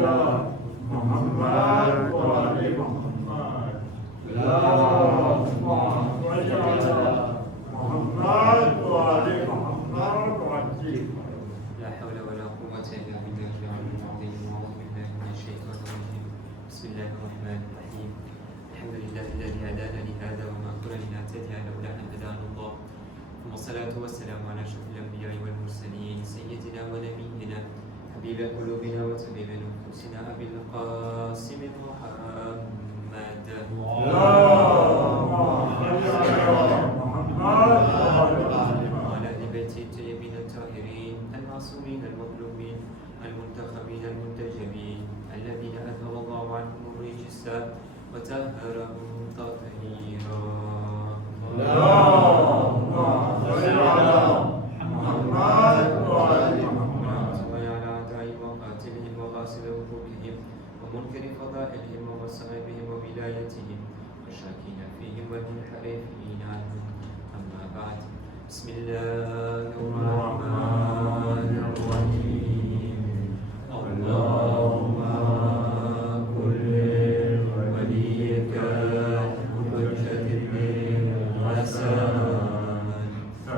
ala Muhammad wa ali Muhammad. Allahumma salli ala Muhammad wa ali Muhammad wa ajil. لا حول ولا قوة إلا بالله العلي العظيم. أعوذ بالله من الشيطان الرجيم. بسم الله الرحمن الرحيم. الحمد لله الذي هدانا لهذا وما كنا لنهتدي لولا أن هدانا الله. ثم الصلاة والسلام على أشرف الأنبياء والمرسلين سيدنا ونبينا حبيب قلوبنا وطبيب نفوسنا أبي القاسم محمد. اللهم صل على محمد وعلى أهل بيته الطيبين الطاهرين المعصومين المظلومين المنتخبين المنتجبين الذين أذهب الله عنهم الرجس وطهرهم تطهيرا. اللهم صل على محمد وعلى محمد. وعلى أعدائهم وقاتلهم وغاسل وفوقهم ومنكر فضائلهم ومصائبهم وولايتهم والشاكين فيهم والمنحرفين عنهم. أما بعد، بسم الله الرحمن الرحيم. اللهم كن وليك الحجة بن الحسن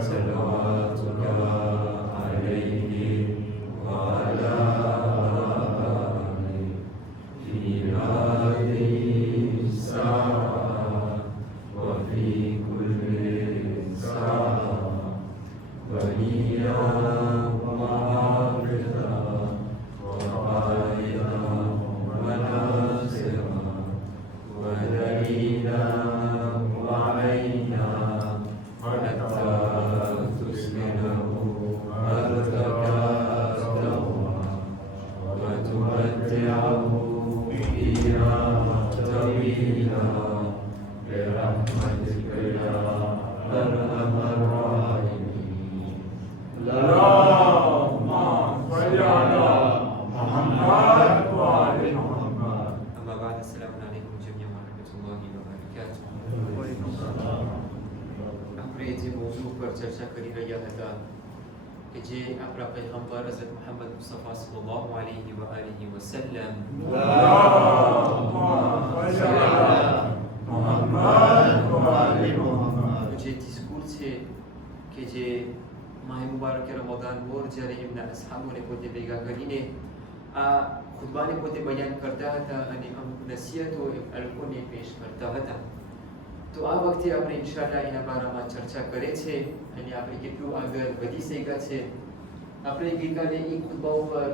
صلواتك عليه وعلى آله في هذه الساعة وفي كل ساعة وليا وحافظا وقائدا وناصرا ودليلا وعينا حتى تسكنه أرضك سوا وتمتعه فيها طويلا برحمتك يا أرحم الراحمين. اللهم صل على محمد وعلى محمد. أما بعد، السلام عليكم جميعا ورحمة الله وبركاته. આપણે જે મૌજૂ પર ચર્ચા કરી રહ્યા હતા કે જે આપણા પૈગંબર હઝરત મુહમ્મદ મુસ્તફા સલ્લલ્લાહુ અલૈહિ વ આલિહિ વસલ્લમ اللهم صل على محمد وعلى محمد. જે ડિસ્કુર છે કે જે માહ મુબારક રમઝાન મોર જ્યારે એમના અસહાબોને પોતે ભેગા કરીને આ ખુતબાને પોતે બયાન કરતા હતા અને અમુક નસીહતો એ લોકોને પેશ કરતા હતા. તો આ વખતે આપણે ઇન્શાઅલ્લાહ એના બારામાં ચર્ચા કરે છે અને આપણે કેટલું આગળ વધી શક્યા છે. આપણે ગઈકાલે એ ખુતબા ઉપર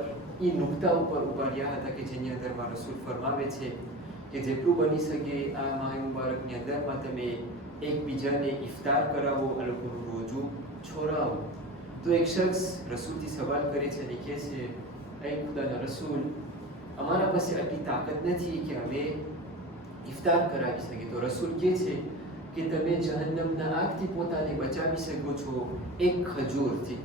એ નુક્તા ઉપર ઉભા રહ્યા હતા કે જેની અંદરમાં રસૂલ ફરમાવે છે કે જેટલું બની શકે આ માહ મુબારકની અંદરમાં તમે એકબીજાને ઇફતાર કરાવો, આ લોકોનું રોજુ છોડાવો. તો એક શખ્સ રસૂલથી સવાલ કરે છે અને કહે છે, એ ખુદાના રસૂલ, અમારા પાસે આટલી તાકાત નથી કે અમે ઇફતાર કરાવી શકીએ. તો રસૂલ કહે છે કે તમે જહન્નમના આગથી પોતાને બચાવી શકો છો એક ખજૂરથી,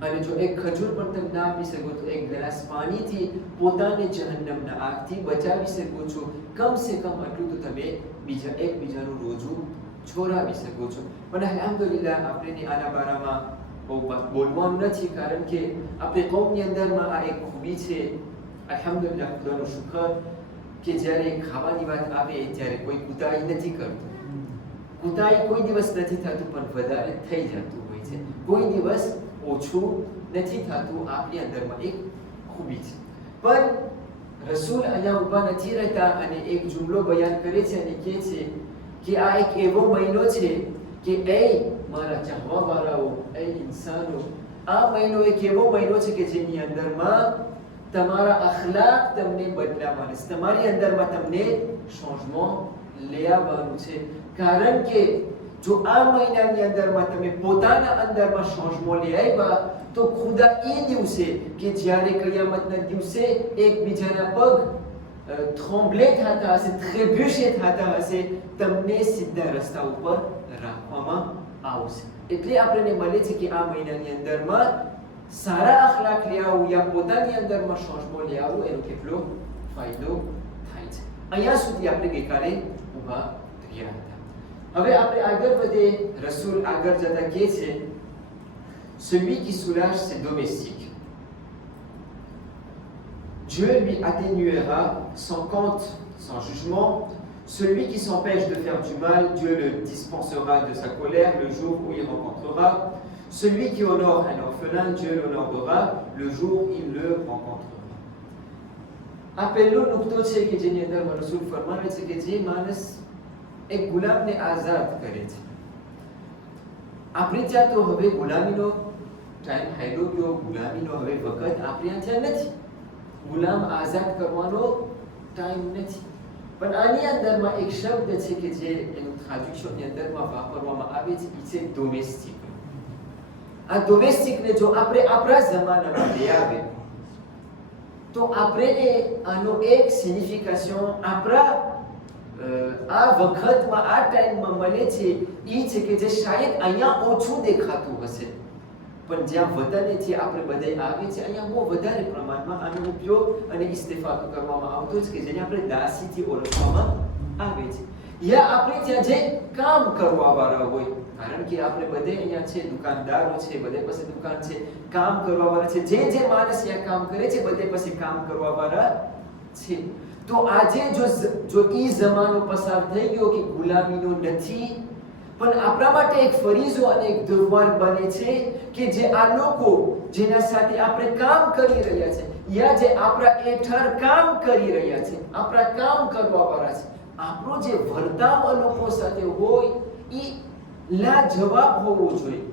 અને જો એક ખજૂર પણ તમે ના આપી શકો તો એક ગ્લાસ પાણીથી પોતાને જહન્નમના આગથી બચાવી શકો છો. કમ સે કમ આટલું તો તમે એકબીજાનું રોજુ છોડાવી શકો છો. પણ અલ્હમ્દુલિલ્લાહ આપણે આના બારામાં બહુ બોલવાનું નથી, કારણ કે આપણે કૌમની અંદરમાં આ એક ખૂબી છે. અલ્હમ્દુલિલ્લાહ, ખુદાનો શુકર કે જ્યારે ખાવાની વાત આવે ત્યારે કોઈ કુતાઈ નથી કરતું. કુતાઈ કોઈ દિવસ નથી થતું, પણ વધારે થઈ જતું હોય છે. કોઈ દિવસ ઓછું નથી થતું. આપણી અંદરમાં એક ખૂબી છે. પણ રસૂલ અહીંયા ઊભા નથી રહેતા અને એક જુમલો બયાન કરે છે અને કહે છે કે આ એક એવો મહિનો છે કે એ મારા ચાહવાવાળાઓ, એ ઇન્સાનો, આ મહિનો એક એવો મહિનો છે કે જેની અંદરમાં તમારા અખલાક તમને બદલાવાના છે, તમારી અંદરમાં તમને ચેન્જમેન્ટ લઈ આવવાનું છે. કારણ કે જો આ મહિનાની અંદરમાં તમે પોતાના અંદરમાં ચેન્જમેન્ટ લઈ આવ્યા તો ખુદા એ દિવસે કે જ્યારે કયામતના દિવસે એકબીજાના પગ થોંભલે થતા હશે, ટ્રેબ્યુશે થતા હશે, તમને સીધા રસ્તા ઉપર રાખવામાં આવશે. એટલે આપણને મળે છે કે આ મહિનાની અંદરમાં સારા અખલાક લઈ આવું યા પોતાની અંદરમાં ચેન્જમેન્ટ લઈ આવું એનો કેટલો ફાયદો થાય છે. અહીંયા સુધી આપણે ગઈકાલે ઊભા રહ્યા હતા. હવે આપણે આગળ વધે. રસૂલ આગળ જતા કહે છે, celui qui soulage ses domestiques. Dieu lui atténuera sans compte, sans jugement. Celui qui s'empêche de faire du mal, Dieu le dispensera de sa colère le jour où il rencontrera. Celui qui honore un orphelin, Dieu l'honorera le jour où il le rencontrera. Appelons nous tous ceux qui disent que Rasul फरमावे છે કે જે માણસ એક ગુલામને આઝાદ કરે છે. આપણે ત્યાં તો હવે ગુલામીનો ટાઈમ હાલ્યો ગયો, ગુલામીનો હવે વખત આપણે ત્યાં નથી. ગુલામ આઝાદ કરવાનો ટાઈમ નથી. પણ આની અંદરમાં એક શબ્દ છે કે જે એનું ટ્રાન્ઝેક્શનની અંદરમાં વાપરવામાં આવે છે, એ છે ડોમેસ્ટિક. આ ડોમેસ્ટિકને જો આપણે આપણા જમાનામાં લઈ આવે તો આપણે આનો એક સિગ્નિફિકેશન આપણા આ વખતમાં આ ટાઈમમાં મળે છે એ છે કે જે શાયદ અહીંયા ઓછું દેખાતું હશે, પણ જ્યાં વતનેથી આપણે બધે આવે છે અહીંયા બહુ વધારે પ્રમાણમાં આનો ઉપયોગ અને ઇસ્તેફાદ કરવામાં આવતો છે કે જેને આપણે દાસીથી ઓળખવામાં આવે છે. યા આપણે ત્યાં જે કામ કરવાવાળા હોય, કારણ કે આપણે બધે અહીંયા છે દુકાનદારો છે, બધે પાસે દુકાન છે, કામ કરવાવાળા છે, જે માણસ અહીંયા કામ કરે છે બધે પાસે કામ કરવાવાળા છે. તો આજે જો ઈ જમાનો પસાર થઈ ગયો કે ગુલામીનો નથી, પણ આપણા માટે એક ફરીજો અને એક દુર્વાર બને છે કે જે આ લોકો જેના સાથે આપણે કામ કરી રહ્યા છે યા જે આપણા હેઠળ કામ કરી રહ્યા છે, આપણા કામ કરવાવાળા છે, આપણો જે વર્તાવ આ લોકો સાથે હોય એ લાજવાબ હોવો જોઈએ.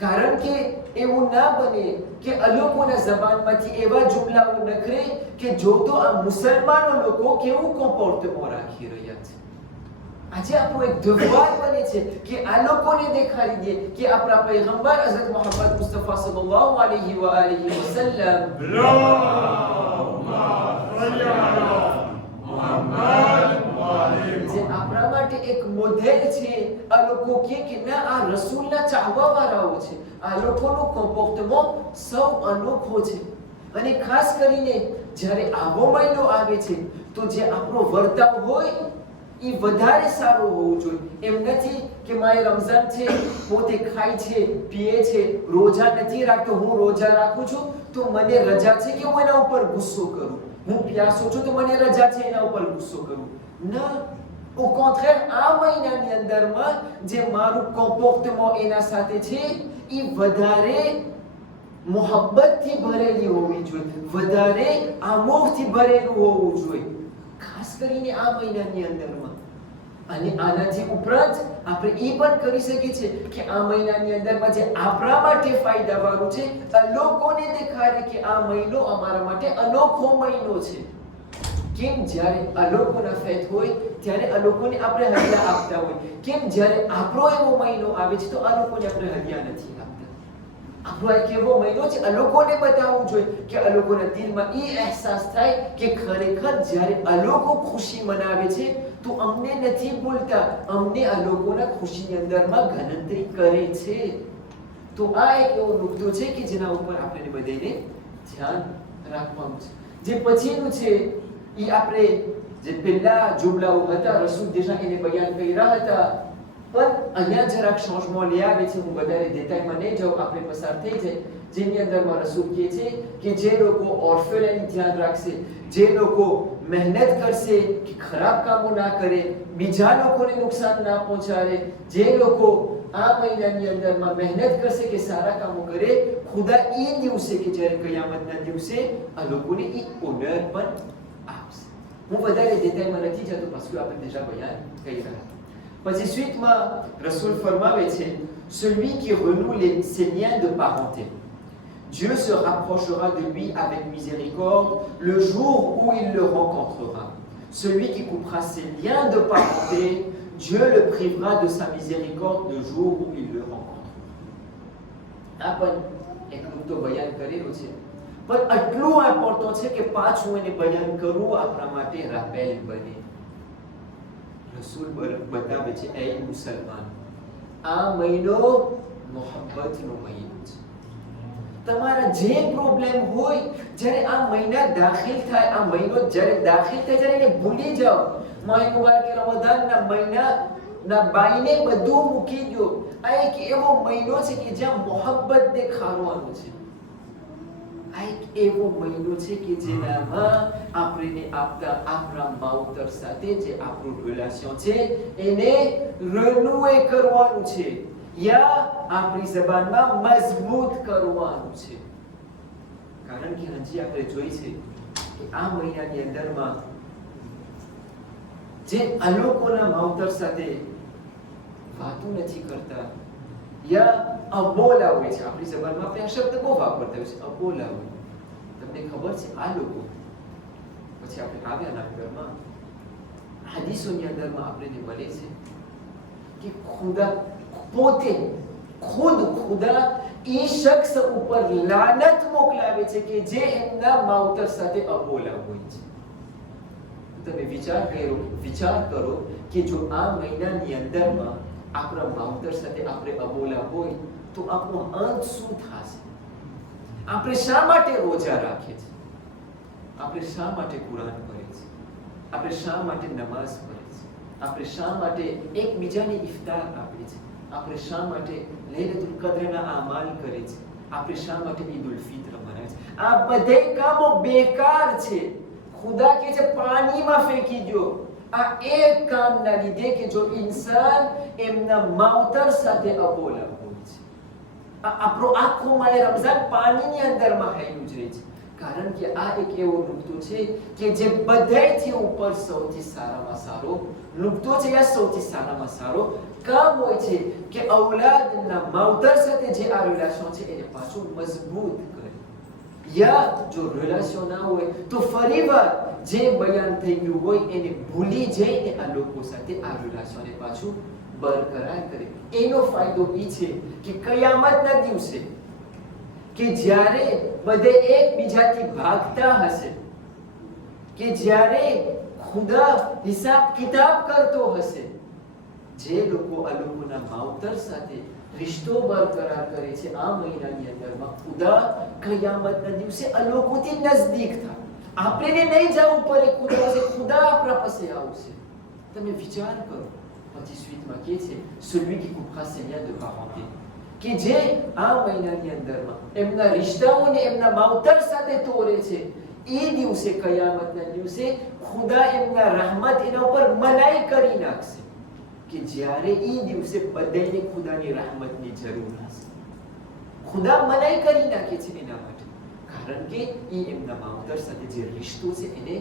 કારણ કે એવું ના બને કે આ લોકોના જબાનમાંથી એવા જુમલાઓ નખરે કે જો તો આ મુસલમાનો લોકો કેવું કોમ્પોર્ટમેન્ટ રાખી રહ્યા છે. આજે આપણો એક દુર્વાર બને છે કે આ લોકોને દેખાડી દે કે આપણા પૈગંબર હઝરત મોહમ્મદ મુસ્તફા સલ્લલ્લાહુ અલૈહિ વ આલિહિ વસલ્લમ જે આપણા માટે એક મોડેલ છે. આ લોકો કે ના આ રસૂલના ચાહવાવાળાઓ છે, આ લોકોનો કોમ્પોર્ટમેન્ટ સૌ અનોખો છે. અને ખાસ કરીને જ્યારે આવો મહિનો આવે છે તો જે આપણો વર્તાવ હોય એ વધારે સારો હોવો જોઈએ. એમ નથી કે મારે રમઝાન છે, પોતે ખાય છે, પીએ છે, રોજા નથી રાખતો, હું રોજા રાખું છું તો મને રજા છે કે હું એના ઉપર ગુસ્સો કરું, હું પ્યાસો છું તો મને રજા છે એના ઉપર ગુસ્સો કરું. ના, au contraire આ મહિનાની અંદરમાં જે મારું કોમ્પોર્ટમેન્ટ એના સાથે છે એ વધારે મોહબ્બતથી ભરેલી હોવી જોઈએ, વધારે આમોહથી ભરેલું હોવું જોઈએ, ખાસ કરીને આ મહિનાની અંદરમાં. અને આનાથી ઉપરાંત આપણે એ પણ કરી શકીએ છીએ કે આ મહિનાની અંદરમાં જે આપણા માટે ફાયદાવાળું છે આ લોકોને દેખાડે કે આ મહિનો અમારા માટે અનોખો મહિનો છે. કેમ જ્યારે આ લોકોના ફેથ હોય ત્યારે આ લોકોને આપણે હદિયા આપતા હોય, કેમ જ્યારે આપણો એવો મહિનો આવે છે તો આ લોકોને આપણે હદિયા નથી આપતા. આપણો એક એવો મહિનો છે આ લોકોને બતાવવું જોઈએ કે આ લોકોના દિલમાં એ અહેસાસ થાય કે ખરેખર જ્યારે આ લોકો ખુશી મનાવે છે તો અમને નથી ભૂલતા, અમને આ લોકોના ખુશીની અંદરમાં ગણતરી કરે છે. તો આ એક એવો નુકતો છે કે જેના ઉપર આપણે બધાને ધ્યાન રાખવાનું છે. જે પછીનું છે એ આપણે જે પહેલા જુમલાઓ હતા રસૂલ દેશા એને બયાન કર્યા હતા, પણ અહીંયા જરાક ચેન્જમેન્ટ લઈ આવે છે. હું વધારે ડિટેલમાં નહીં જાઉં, આપણે પસાર થઈ જાય. જેની અંદરમાં રસૂલ કહે છે કે જે લોકો ઓર્ફેનનું ધ્યાન રાખશે, જે લોકો મહેનત કરશે કે ખરાબ કામો ના કરે, બીજા લોકોને નુકસાન ના પહોંચાડે, જે લોકો આ મહિનાની અંદરમાં મહેનત કરશે કે સારા કામો કરે, ખુદા એ દિવસે કે જ્યારે કયામતના દિવસે આ લોકોને એ ઓનર પણ આપશે. હું વધારે ડિટેલમાં નથી જતો parce que આપણે déjà બયાન કરી રહ્યા. પછી suite-માં રસૂલ ફરમાવે છે celui qui renoue ses liens de parenté, Dieu se rapprochera de lui avec miséricorde le jour où il le rencontrera. Celui qui coupera ses liens de parenté, Dieu le privera de sa miséricorde le jour où il le rencontrera. આપણ એક મુદ્દો બયાન કરેલો છે, પણ આટલું important છે કે પાછું એને બયાન કરવું આપણા માટે રાપેલ બને. રસૂલ બતાવે છે એ મુસલમાન આ મહિનો મોહબ્બતનો મહિનો છે. તમારા જે પ્રોબ્લેમ હોય જ્યારે આ મહિના દાખલ થાય, આ મહિનો જ્યારે દાખલ થાય ત્યારે એને ભૂલી જાઓ. માહ મુબારક રમઝાનના મહિનાના બાઈને બધું મૂકી દો. આ એક એવો મહિનો છે કે જ્યાં મોહબ્બત દેખાડવાનું છે. આ એક એવો મહિનો છે કે જેનામાં આપણે આપતા આપણા માવતર સાથે જે આપણું રિલેશન છે એને રિન્યુ કરવાનું છે યા આપણી જબાનમાં મજબૂત કરવાનું છે. કારણ કે હજી આપણે જોઈ છે કે આ મહિનાની અંદરમાં જે આ લોકોના માવતર સાથે વાતો નથી કરતા યા અબોલા હોય છે. આપણી જબાનમાં આપણે આ શબ્દ બહુ વાપરતા હોય છે, અબોલા હોય. તમને ખબર છે આ લોકો પછી આપણે આવ્યાના અંદરમાં હદીસોની અંદરમાં આપણને મળે છે કે ખુદા પોતે ખુદા એ શખ્સ ઉપર લાનત મોકલાવે છે કે જે એમના માવતર સાથે અબોલા હોય છે. તમે વિચાર કરો કે જો આ મહિનાની અંદરમાં આપણા માવતર સાથે આપણે અબોલા હોય તો આપણો અંત શું થશે? આપણે શા માટે રોજા રાખીએ છીએ? આપણે શા માટે કુરાન પઢીએ છીએ? આપણે શા માટે નમાઝ પઢીએ છીએ? આપણે શા માટે એકબીજાને ઇફતાર આપીએ છીએ? આપણે શા માટે લૈલતુલ કદ્રના આમાલ કરીએ છીએ? આપણે શા માટે ઈદ ઉલ ફિત્ર મનાવીએ છીએ? આ બધે કામો બેકાર છે. ખુદા કે છે પાણીમાં ફેંકી દો. આ એક કામના લીધે કે જો ઇન્સાન એમના માવતર સાથે અબોલા હોય છે. આપણો આખો મારે રમઝાન પાણીની અંદરમાં હાઈલું જ રહે છે. કારણ કે આ એક એવો નુકતો છે કે જે બધાયથી ઉપર સૌથી સારામાં સારો નુકતો છે યા સૌથી સારામાં સારો કામ હોય છે કે ઔલાદના માવતર સાથે જે આ રિલેશન છે એને પાછું મજબૂત કરે. યા જો રિલેશન ના હોય તો ફરીવાર જે બયાન થઈ ગયું હોય એને ભૂલી જઈને આ લોકો સાથે આ રિલેશનને પાછું બરકરાર કરે. એનો ફાયદો એ છે કે કયામતના દિવસે કે જ્યારે બધે એકબીજાથી ભાગતા હશે, કે જ્યારે ખુદા હિસાબ કિતાબ કરતો હશે, જે લોકો આ લોકોના માવતર સાથે રિશ્તો બરકરાર કરે છે આ મહિનાની અંદરમાં ખુદા કયામતના દિવસે આ લોકોથી નજદીક થાય. આપણે નહીં જવું પડે ખુદા આપણા પાસે આવશે. તમે વિચાર કરો. પછી સ્વીટમાં કહે છે celui qui coupera ses liens de parenté, કે જે આ મહિનાની અંદરમાં એમના રિશ્તાઓને એમના માવતર સાથે તોડે છે એ દિવસે કયામતના દિવસે ખુદા એમના રહેમત એના ઉપર મનાઈ કરી નાખશે કે જ્યારે એ દિવસે બધાને ખુદાની રહેમતની જરૂર હશે. ખુદા મનાઈ કરી નાખે છે એના માટે કારણ કે એ એમના માવતર સાથે જે રિશ્તો છે એને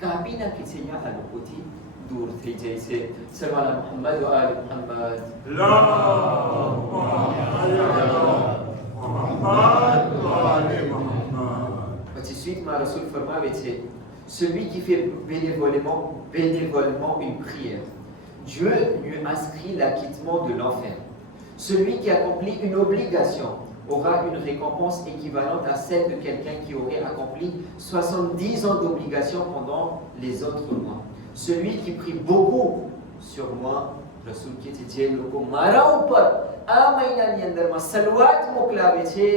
કાપી નાખે છે યા આ લોકોથી दूर થઈ જાય છે. સવાલ મુહમ્મદ વ આલ મુહમ્મદ પછી સુઈતમાં રસૂલ ફરમાવે છે celui qui fait bénévolement une prière, Dieu lui inscrit l'acquittement de l'enfer. Celui qui accomplit une obligation aura une récompense équivalente à celle de quelqu'un qui aurait accompli 70 ans d'obligation pendant les autres mois. Celui qui prie beaucoup sur moi, Rasul કે છે જે લોકો મારા ઉપર આ મહિનાની અંદરમાં સલવાત મોકલાવે છે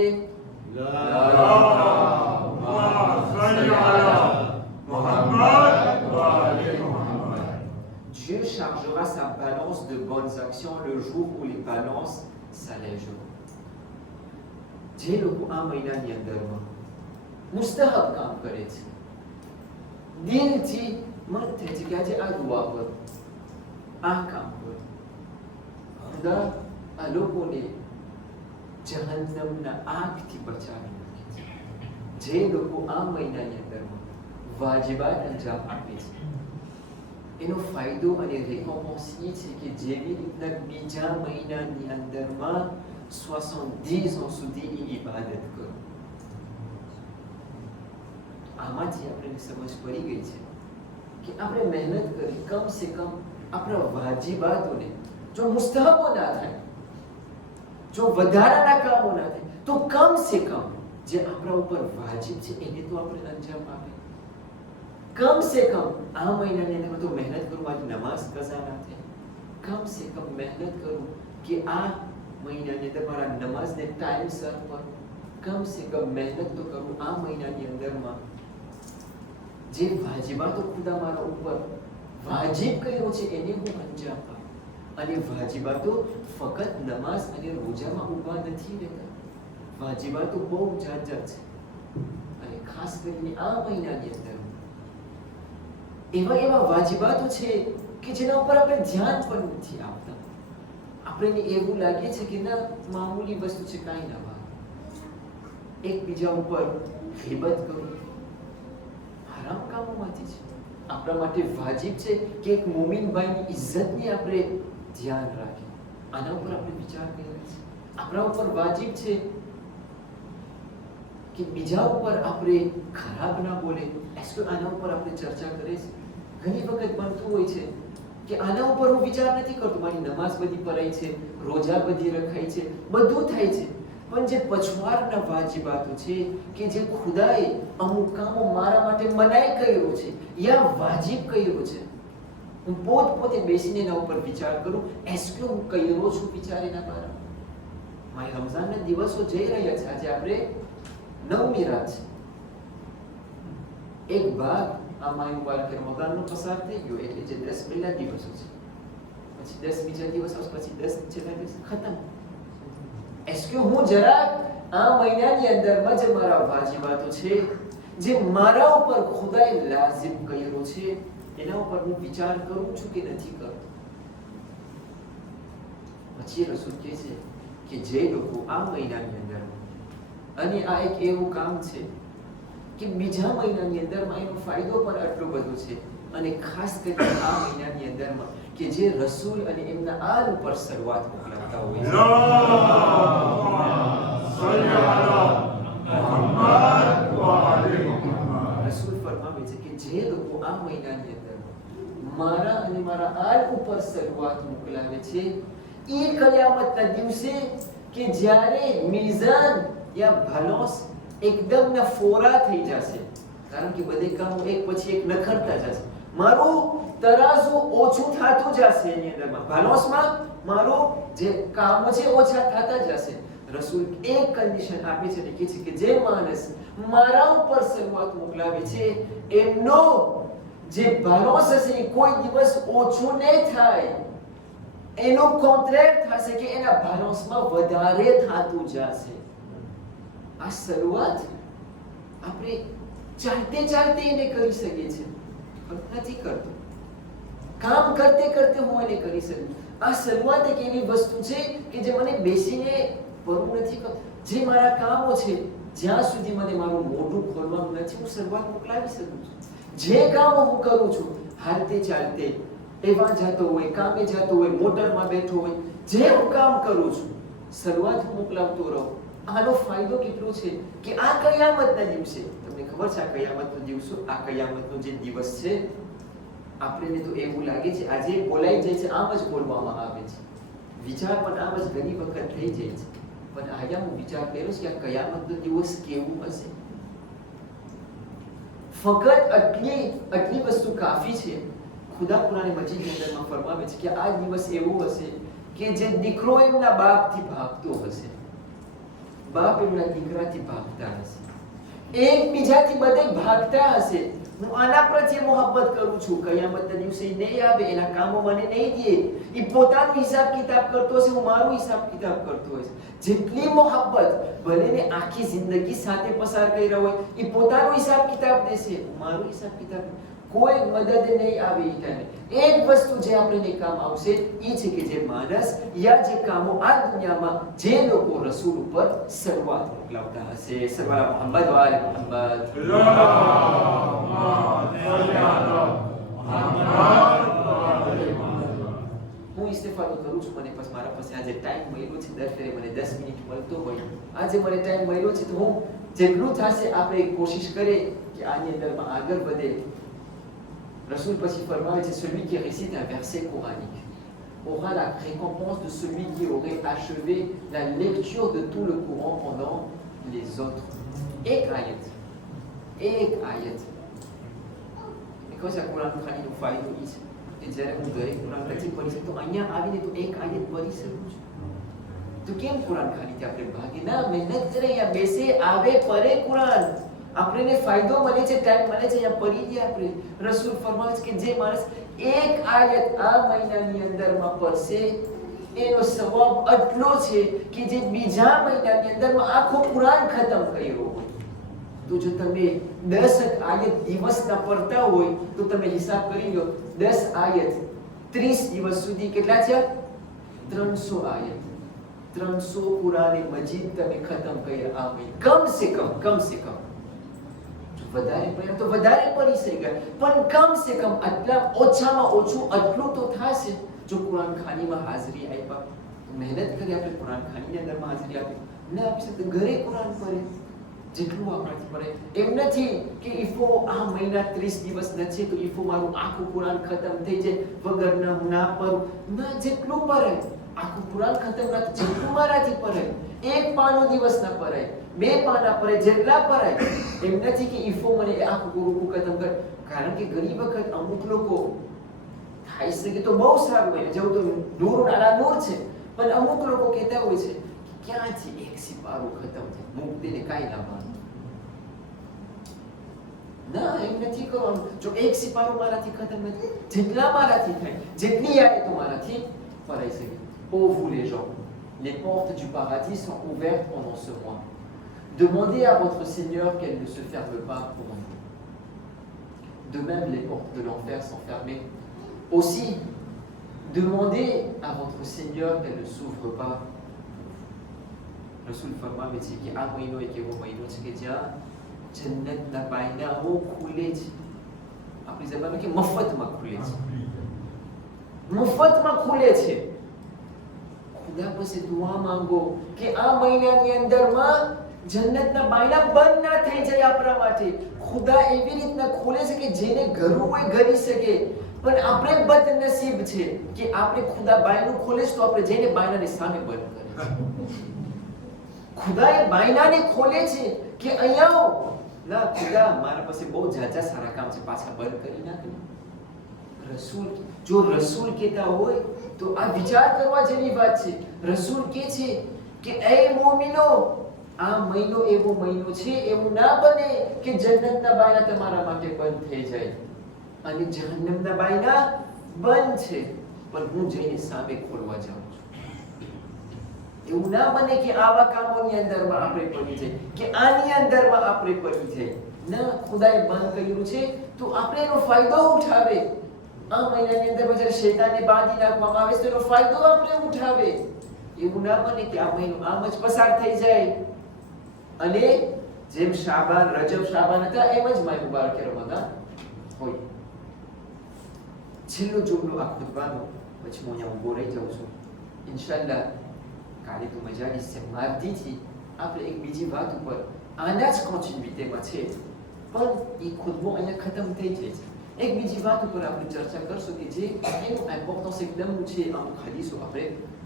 Dieu chargera sa balance de bonnes actions le jour où les balances s'allègeront. જે લોકો આ મહિનાની અંદરમાં મુસ્તહબ કામ કરે છે, દિલથી મન થાય છે કે આજે આ દુઆ કરો, આ કામ કરો, ખુદા આ લોકોને જહન્નમના આગથી બચાવી નાખે છે. જે લોકો આ મહિનાની અંદરમાં વાજિબાત અંજામ આપે છે એનો ફાયદો અને રેકોમ્પન્સ એ છે કે જેવી રીતના બીજા મહિનાની અંદરમાં 70 ans સુધી એ ઇબાદત કરો. આમાંથી આપણને સમજ પડી ગઈ છે કે આપણે મહેનત કરી કમ સે કમ આપણા વાજિબાતોને, જો મુસ્તહબો ના થાય, જો વધારાના કામો ના થાય તો કમ સે કમ જે આપણા ઉપર વાજિબ છે એને તો આપણે અંજામ આપીએ. કમ સે કમ આ મહિનાની અંદર તો મહેનત કરું મારી નમાઝ કઝા ના થાય. કમ સે કમ મહેનત કરું કે આ મહિનાની અંદર મારા નમાઝને ટાઈમસર પર. કમ સે કમ મહેનત તો કરું આ મહિનાની અંદરમાં જે વાજિબાતો ખુદા મારા ઉપર વાજિબ કર્યો છે એને હું અંજામ આપું. અને વાજિબાતો ફક્ત નમાઝ અને રોજામાં ઊભા નથી રહેતા. વાજિબાતો બહુ જાત જાત છે. ખાસ કરીને આ મહિનાની અંદર એવા વાજિબાતો છે કે જેના ઉપર આપણે ધ્યાન પણ નથી આપતા. આપણને એવું લાગે છે કે ના મામૂલી વસ્તુ છે, કાંઈ ના વાત. એકબીજા ઉપર ગીબત કરવું હરામ કામોમાંથી છે. આપણા માટે વાજિબ છે કે એક મોમીન ભાઈની ઇજ્જતની આપણે ધ્યાન રાખીએ. આના ઉપર આપણે વિચાર કરીએ છીએ. આપણા ઉપર વાજિબ છે કે બીજા ઉપર આપણે ખરાબ ના બોલે. આના ઉપર આપણે ચર્ચા કરીએ છીએ. ઘણી વખત બનતું હોય છે કે આના ઉપર હું વિચાર નથી કરતો, મારી નમાઝ બધી પઢાઈ છે, રોજા બધી રખાઈ છે, બધું થાય છે, પણ જે પછવારના વાજિબાતો છે કે જે ખુદાએ અમુક કામો મારા માટે મનાઈ કર્યો છે યા વાજિબ કર્યો છે, હું પોતે બેસીને એના ઉપર વિચાર કરું. એસકે હું કર્યો છું વિચાર એના બારામાં. મારી રમઝાનના દિવસો જઈ રહ્યા છે. આજે આપણે 9મી રાત છે. એક ભાગ આ માય મુબારક રમઝાનનો પસાર થઈ ગયો, એટલે જે 10 પહેલા દિવસો છે, પછી 10 બીજા દિવસ આવશે, પછી 10 છેલ્લા દિવસ ખતમ. એસકે હું જરાક આ મહિનાની અંદરમાં જે મારા વાજિબાતો છે, જે મારા ઉપર ખુદાએ લાઝિમ કર્યો છે, એના ઉપર હું વિચાર કરું છું કે નથી કરતો. પછી રસૂલ કહે છે કે જે લોકો આ મહિનાની અંદર, અને આ એક એવું કામ છે કે બીજા મહિનાની અંદરમાં એનો ફાયદો પણ આટલો બધો છે, અને ખાસ કરીને આ મહિનાની અંદરમાં કે જે રસૂલ અને એમના આલ ઉપર શરૂઆત મોકલાવતા હોય છે. રસૂલ ફરમાવે છે કે જે લોકો આ મહિનાની અંદર મારા અને મારા આલ ઉપર શરૂઆત મોકલાવે છે, એ કયામતના દિવસે કે જ્યારે મિઝાન યા ભલોસ એકદમ ના ફોરા થઈ જશે, કારણ કે બધે કામો એક પછી એક નખરતા જશે, મારું તરાજુ ઓછું થતું જશે. એની અંદરમાં ભાલોસમાં મારું જે કામો છે ઓછા થતા જશે. રસૂલ એક કન્ડિશન આપે છે કે છે કે જે માણસ મારા ઉપર શરૂઆત મોકલાવે છે એમનો જે ભાલોસ હશે એ કોઈ દિવસ ઓછું નહીં થાય. એનો કોન્ટ્રાક્ટ થશે કે એના ભાલોસમાં વધારે થતું જશે. આ શરૂઆત આપણે ચાલતે એને કરી શકીએ છીએ, પણ નથી કરતો. કામ કરતે હું એને કરી શકું. આ શરૂઆત એક એવી વસ્તુ છે કે જે મને બેસીને ભરવું નથી કરતું. જે મારા કામો છે, જ્યાં સુધી મને મારું મોઢું ખોલવાનું નથી, હું શરૂઆત મોકલાવી શકું છું. જે કામો હું કરું છું હાલતે ચાલતે, એવા જતો હોય, કામે જતો હોય, મોટરમાં બેઠો હોય, જે હું કામ કરું છું શરૂઆત હું મોકલાવતો રહું. આનો ફાયદો કેટલો છે કે આ કયામતના દિવસે, તમને ખબર છે આ કયામતનો દિવસો, આ કયામતનો જે દિવસ છે, આપણને તો એવું લાગે છે આજે બોલાઈ જાય છે, આમ જ બોલવામાં આવે છે, વિચાર પણ આમ જ ઘણી વખત થઈ જાય છે. પણ આજે હું વિચાર કર્યો છે કે આ કયામતનો દિવસ કેવું હશે. ફક્ત આટલી વસ્તુ કાફી છે. ખુદા કુરાને મજીદની અંદરમાં ફરમાવે છે કે આ દિવસ એવું હશે કે જે દીકરો એમના બાપથી ભાગતો હશે, બાપ એમના દીકરાથી ભાગતા હશે, એકબીજાથી બધે ભાગતા હશે. હું આના પ્રત્યે મોહબ્બત કરું છું, કયામતના દિવસે નહીં આવે, એના કામો મને નહીં દે, એ પોતાનો હિસાબ કિતાબ કરતો હશે, હું મારો હિસાબ કિતાબ કરતો હશે. જેટલી મોહબ્બત ભલે ને આખી જિંદગી સાથે પસાર કરી રહ્યો હોય, એ પોતાનો હિસાબ કિતાબ દેશે, હું મારો હિસાબ કિતાબ. કોઈ મદદ નહીં આવે. એ ટાઈમે એક વસ્તુ જે આપણને કામ આવશે એ છે કે જે માણસ યા જે કામો આ દુનિયામાં જે લોકો રસૂલ ઉપર શરૂઆત મોકલાવતા હશે. સલ્લલ્લાહુ મુહમ્મદ વ આલે મુહમ્મદ. હું ઇસ્તેફાદો કરું છું, મને પછી મારા પાસે આજે ટાઈમ મળ્યો છે, દર ફેરે મને 10 મિનિટ મળતો હોય, આજે મને ટાઈમ મળ્યો છે તો હું જેટલું થશે આપણે કોશિશ કરીએ કે આની અંદરમાં આગળ વધે. Rasoul પછી ફરમાવે છે, celui qui récite un verset coranique aura la récompense de celui qui aurait achevé la lecture de tout le Coran pendant les autres. એક આયત. Because આ કુરાન ખાનીનો ફાયદો એ છે કે જ્યારે હું દરેક કુરાન નથી પઢી શકતો, અહીંયા આવીને તો એક આયત પઢી શકું છું. તો કેમ કુરાન ખાનીથી આપણે ભાગી ના મહેનત કરે, અહીંયા બેસે, આવે, પઢે કુરાન, આપણને ફાયદો મળે છે, ટાઈમ મળે છે, અહીંયા પડી ગયા આપણે. રસૂલ ફરમાવે છે કે જે માણસ એક આયત આ મહિનાની અંદરમાં પડશે એનો સવાબ આટલો છે કે જે બીજા મહિનાની અંદરમાં આખો કુરાન ખતમ કર્યો હોય. તો જો તમે 10 આયત દિવસના પડતા હોય તો તમે હિસાબ કરી લો, 10 આયત 30 દિવસ સુધી કેટલા છે? 300 આયત, 300 કુરાન મજીદ તમે ખતમ કર્યા આ મહિને, કમ સે કમ. વધારે પડ્યા તો વધારે પડી શકે, પણ કમ સે કમ આટલા ઓછામાં ઓછું આટલું તો થશે. જો કુરાન ખાનીમાં હાજરી આપ્યા, મહેનત કરી આપણે કુરાન ખાનીની અંદરમાં હાજરી આપી, ન આપી શકતો ઘરે કુરાન પડે જેટલું આપણાથી પડે. એમ નથી કે ઈફો આ મહિના 30 દિવસ નથી તો ઈફો મારું આખું કુરાન ખતમ થઈ જાય વગરના હું ના પડું. ના, જેટલું પડે આખું કુરાન ખતમ ના જેટલું મારાથી પડે, એક પાનો દિવસ ના પડે, 2 પાના પડે, જેટલા પડે. એમ નથી કે ઈફો મને આખું કુરાન ખતમ કરે, કારણ કે ઘણી વખત અમુક લોકો થઈ શકે તો બહુ સારું હોય, જેવું તો નૂર આલા નૂર છે, પણ અમુક લોકો કહેતા હોય છે ક્યાંથી એક સિપારું ખતમ થાય, મુક્તિને કાંઈ ના માનું. ના, એમ નથી કરવાનું. જો એક સિપારું મારાથી ખતમ નથી, જેટલા મારાથી થાય, જેટલી આયતો મારાથી પડાઈ શકે. Ô vous les gens, les portes du paradis sont ouvertes pendant ce mois. Demandez à votre Seigneur qu'elles ne se ferment pas pour vous. De même, les portes de l'enfer sont fermées. Aussi, demandez à votre Seigneur qu'elles ne s'ouvrent pas. Rasul ફરમાવે છે કે આ મહિનો એક એવો મહિનો છે કે જ્યાં જન્નતના બાયણાઓ ખુલે છે. આપણી જબાનમાં કે મફતમાં ખુલે છે, મફતમાં ખુલે છે. ખુદા પાસે દુઆ માંગો કે આ મહિનાની અંદરમાં જન્નતના બાયણા બંધ ના થઈ જાય આપણા માટે. ખુદા એવી રીતના ખોલે છે કે જેને ઘરવું હોય ઘરી શકે, પણ આપણે બદનસીબ છે કે આપણે ખુદા બાયણું ખોલે છે તો આપણે જઈને બાયણાની સામે બંધ કરે છે. ખુદા એ બાયણાને ખોલે છે કે અહીંયા ના ખુદા મારા પાસે બહુ જાજા સારા કામ છે, પાછા બંધ કરી નાખે. રસૂલ જો રસૂલ કહેતા હોય તો આ વિચાર કરવા જેવી વાત છે. રસૂલ કહે છે કે એ મોમિનો, આ મહિનો એવો મહિનો છે, એવું ના બને કે જન્નતના બાયણા તમારા માટે બંધ થઈ જાય અને જહન્નમના બાયણા બંધ છે પણ હું જઈને સામે ખોલવા જાઉં છું. એવું ના બને કે આવા કામોની અંદરમાં આપણે પડી જાય, કે આની અંદરમાં આપણે પડી જાય. ના, ખુદાએ બંધ કર્યું છે તો આપણે એનો ફાયદો ઉઠાવે. આ મહિનાની અંદર જ્યારે શૈતાનને બાંધી નાખવામાં આવે તો એનો ફાયદો આપણે ઉઠાવે. એવું ના બને કે આ મહિનો આમ જ પસાર થઈ જાય અને જેમ શાબાન, રજબ શાબાન હતા એમ જ માય મુબારક રમઝાન હોય. છેલ્લો જુમલો આ ખુતબાનો, પછી હું અહીંયા ઊભો રહી જાઉં છું. ઇન્શાઅલ્લાહ કાલે તો મજાલીસ છે, માર્દીથી આપણે એક બીજી વાત ઉપર આના જ કોન્ટિન્યુટીમાં છે, પણ એ ખુતબો અહીંયા ખતમ થઈ જાય છે. એક બીજી વાત ઉપર આપણે ચર્ચા કરશું કે જે એનું ઇમ્પોર્ટન્સ એકદમ છે. અમુક હદીસો આપણે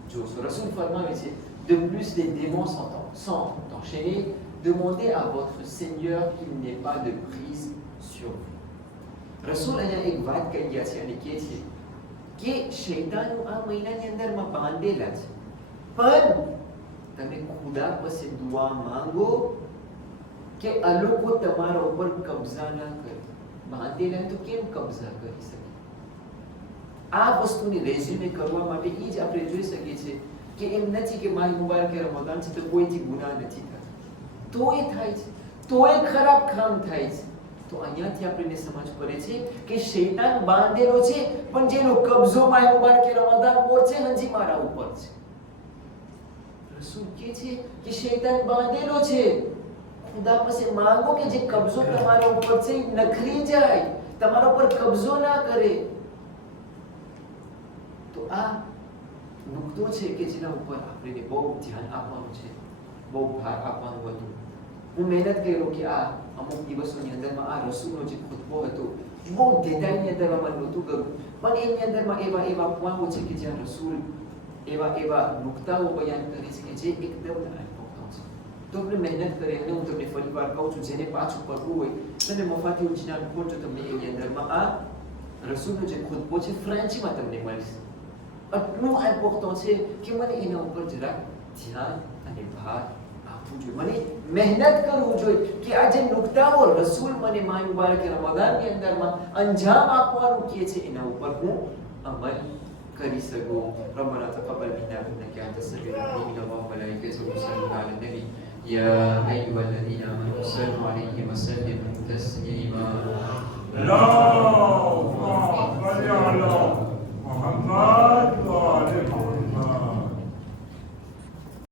જોશું. રસૂલ ફરમાવે છે, de plus les démons sont enchaînés, demandez à votre Seigneur qu'il n'ait pas de prise sur vous. Rasool અહીંયા એક વાત કહી ગયા છે અને કહે છે કે શૈતાનો આ મહિનાની અંદરમાં બાંધેલા છે, પણ તમે ખુદા પાસે દુઆ માંગો કે આ લોકો તમારા ઉપર કબજા ના કરે. બાંધેલા તો કેમ કબજા કરી શકે? આ વસ્તુની રેઝ્યુમે કરવા માટે એ જ આપણે જોઈ શકીએ છીએ કે એમ નથી કે મારી મુબારક રમઝાન છે તો કોઈથી ગુનાહ નથી થતા, તોય થાય છે, તોય ખરાબ કામ થાય છે. તો અહીંયાથી આપણને સમજ પડે છે કે શૈતાન બાંધેલો છે, પણ જેનો કબજો મારી મુબારક રમઝાન પર છે, હજી મારા ઉપર છે. રસૂલ કહે છે કે શૈતાન બાંધેલો છે, ખુદા પાસે માંગો કે જે કબજો તમારા ઉપર છે નખરી જાય, તમારા ઉપર કબજો ના કરે. તો આ નુકતો છે કે જેના ઉપર આપણે બહુ ધ્યાન આપવાનું છે, બહુ ભાર આપવાનું હતું. હું મહેનત કર્યો કે આ અમુક દિવસોની અંદરમાં આ રસૂલનો જે ખુતબો હતો બહુ ડિટેલની અંદરમાં નહોતું કરું, પણ એની અંદરમાં એવા પોઈન્ટો છે કે જ્યાં રસૂલ એવા નુકતાઓ બયાન કરે છે કે જે એકદમ ઇમ્પોર્ટન્ટ છે. તો આપણે મહેનત કરીએ. અને હું તમને ફરી વાર કહું છું, જેને પાછું પડવું હોય તમે મફાતી ઉંચના ખોલજો, તમને એની અંદરમાં આ રસૂલનો જે ખુતબો છે ફ્રેન્ચમાં તમને મળશે. આટલું ઇમ્પોર્ટન્ટ છે કે મને એના ઉપર જરાક ધ્યાન અને ભાર આપવું જોઈએ, મને મહેનત કરવું જોઈએ કે આ જે નુકતાઓ રસૂલ મને માય મુબારક રમઝાનની અંદરમાં અંજામ આપવાનું કહે છે એના ઉપર હું અમલ કરી શકું. રબ્બના તaqabbal minna innaka antas samiul alim wa malaikatuhu yusalluna ala nabi يا أيها الذين آمنوا صلوا عليه وسلموا تسليما. اللهم